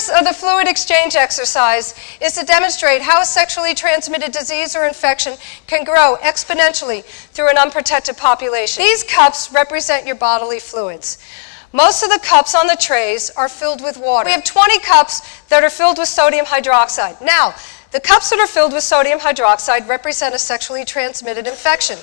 purpose of the fluid exchange exercise is to demonstrate how a sexually transmitted disease or infection can grow exponentially through an unprotected population. These cups represent your bodily fluids. Most of the cups on the trays are filled with water. We have 20 cups that are filled with sodium hydroxide. Now, the cups that are filled with sodium hydroxide represent a sexually transmitted infection.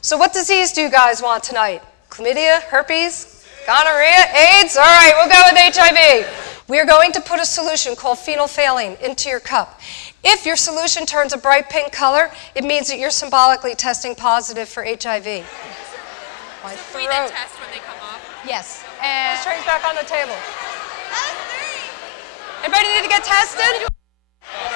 So what disease do you guys want tonight? Chlamydia, herpes, gonorrhea, AIDS? All right, we'll go with HIV. We are going to put a solution called phenolphthalein into your cup. If your solution turns a bright pink color, it means that you're symbolically testing positive for HIV. My so we then test when they come up? Yes. And this trays back on the table. Anybody need to get tested?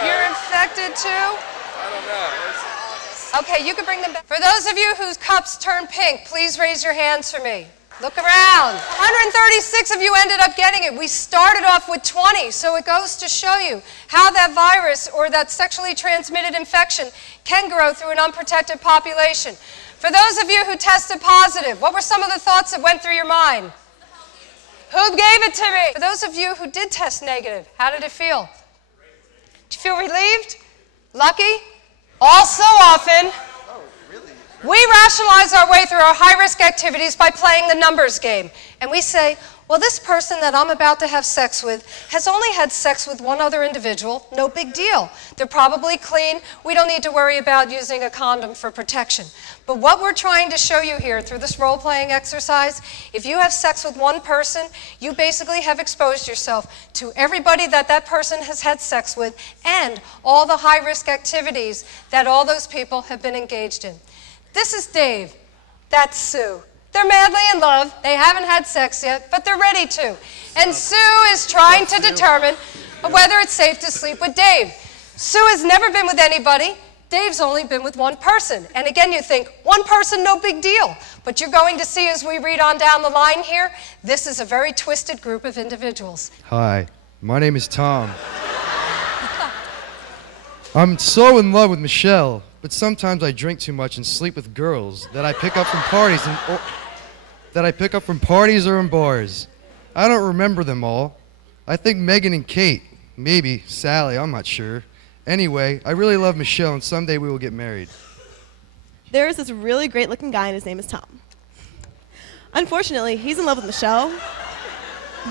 You're infected too? I don't know. Okay, you can bring them back. For those of you whose cups turn pink, please raise your hands for me. Look around. 136 of you ended up getting it. We started off with 20, so it goes to show you how that virus or that sexually transmitted infection can grow through an unprotected population. For those of you who tested positive, what were some of the thoughts that went through your mind? Who gave it to me? For those of you who did test negative, how did it feel? Did you feel relieved? Lucky? All so often, we rationalize our way through our high-risk activities by playing the numbers game. And we say, well, this person that I'm about to have sex with has only had sex with one other individual. No big deal. They're probably clean. We don't need to worry about using a condom for protection. But what we're trying to show you here through this role-playing exercise, if you have sex with one person, you basically have exposed yourself to everybody that that person has had sex with and all the high-risk activities that all those people have been engaged in. This is Dave. That's Sue. They're madly in love. They haven't had sex yet, but they're ready to. And Sue is trying to determine whether it's safe to sleep with Dave. Sue has never been with anybody. Dave's only been with one person. And again, you think, one person, no big deal. But you're going to see as we read on down the line here, this is a very twisted group of individuals. Hi, my name is Tom. I'm so in love with Michelle, but sometimes I drink too much and sleep with girls that I pick up from parties or in bars. I don't remember them all. I think Megan and Kate, maybe Sally, I'm not sure. Anyway, I really love Michelle, and someday we will get married. There is this really great-looking guy, and his name is Tom. Unfortunately, he's in love with Michelle,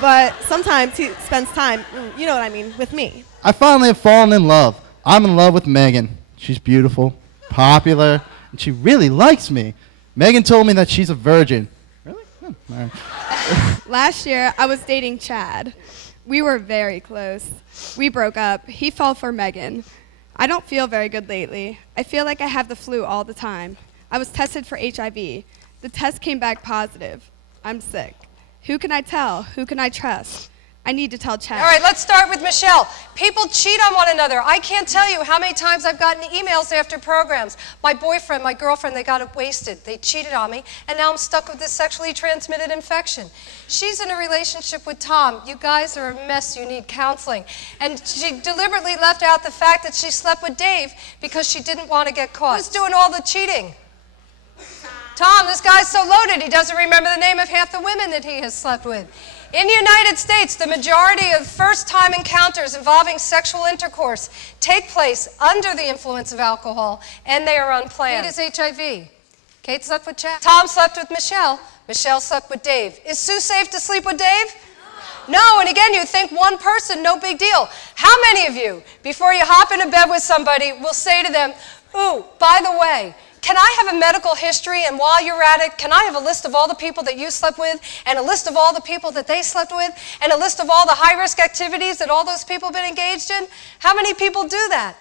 but sometimes he spends time, you know what I mean, with me. I finally have fallen in love. I'm in love with Megan. She's beautiful, popular, and she really likes me. Megan told me that she's a virgin. Really? All right. Last year, I was dating Chad. We were very close. We broke up. He fell for Megan. I don't feel very good lately. I feel like I have the flu all the time. I was tested for HIV. The test came back positive. I'm sick. Who can I tell? Who can I trust? I need to tell Chad. All right, let's start with Michelle. People cheat on one another. I can't tell you how many times I've gotten emails after programs. My boyfriend, my girlfriend, they got wasted. They cheated on me, and now I'm stuck with this sexually transmitted infection. She's in a relationship with Tom. You guys are a mess. You need counseling. And she deliberately left out the fact that she slept with Dave because she didn't want to get caught. Who's doing all the cheating? Tom, this guy's so loaded, he doesn't remember the name of half the women that he has slept with. In the United States, the majority of first-time encounters involving sexual intercourse take place under the influence of alcohol, and they are unplanned. Kate is HIV. Kate slept with Chad. Tom slept with Michelle. Michelle slept with Dave. Is Sue safe to sleep with Dave? No, and again, you think one person, no big deal. How many of you, before you hop into bed with somebody, will say to them, ooh, by the way, can I have a medical history, and while you're at it, can I have a list of all the people that you slept with, and a list of all the people that they slept with, and a list of all the high-risk activities that all those people have been engaged in? How many people do that?